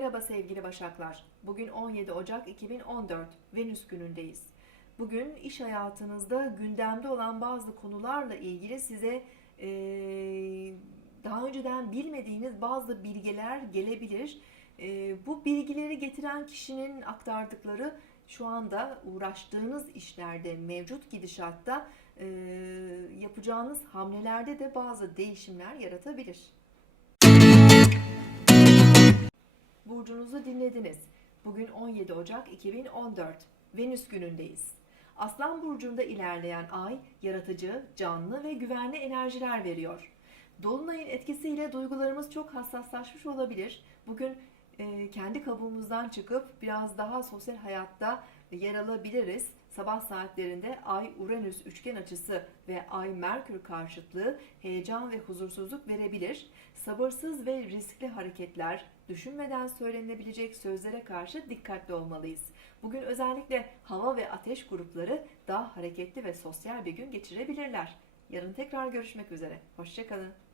Merhaba sevgili Başaklar. Bugün 17 Ocak 2014 Venüs günündeyiz. Bugün iş hayatınızda gündemde olan bazı konularla ilgili size eee, daha önceden bilmediğiniz bazı bilgiler gelebilir. Eee, bu bilgileri getiren kişinin aktardıkları şu anda uğraştığınız işlerde mevcut gidişatta eee, yapacağınız hamlelerde de bazı değişimler yaratabilir. Burcunuzu dinlediniz. Bugün 17 Ocak 2014. Venüs günündeyiz. Aslan burcunda ilerleyen ay yaratıcı, canlı ve güvenli enerjiler veriyor. Dolunayın etkisiyle duygularımız çok hassaslaşmış olabilir. Bugün kendi kabuğumuzdan çıkıp biraz daha sosyal hayatta yer alabiliriz. Sabah saatlerinde Ay-Uranüs üçgen açısı ve Ay-Merkür karşıtlığı heyecan ve huzursuzluk verebilir. Sabırsız ve riskli hareketler, düşünmeden söylenebilecek sözlere karşı dikkatli olmalıyız. Bugün özellikle hava ve ateş grupları daha hareketli ve sosyal bir gün geçirebilirler. Yarın tekrar görüşmek üzere. Hoşçakalın.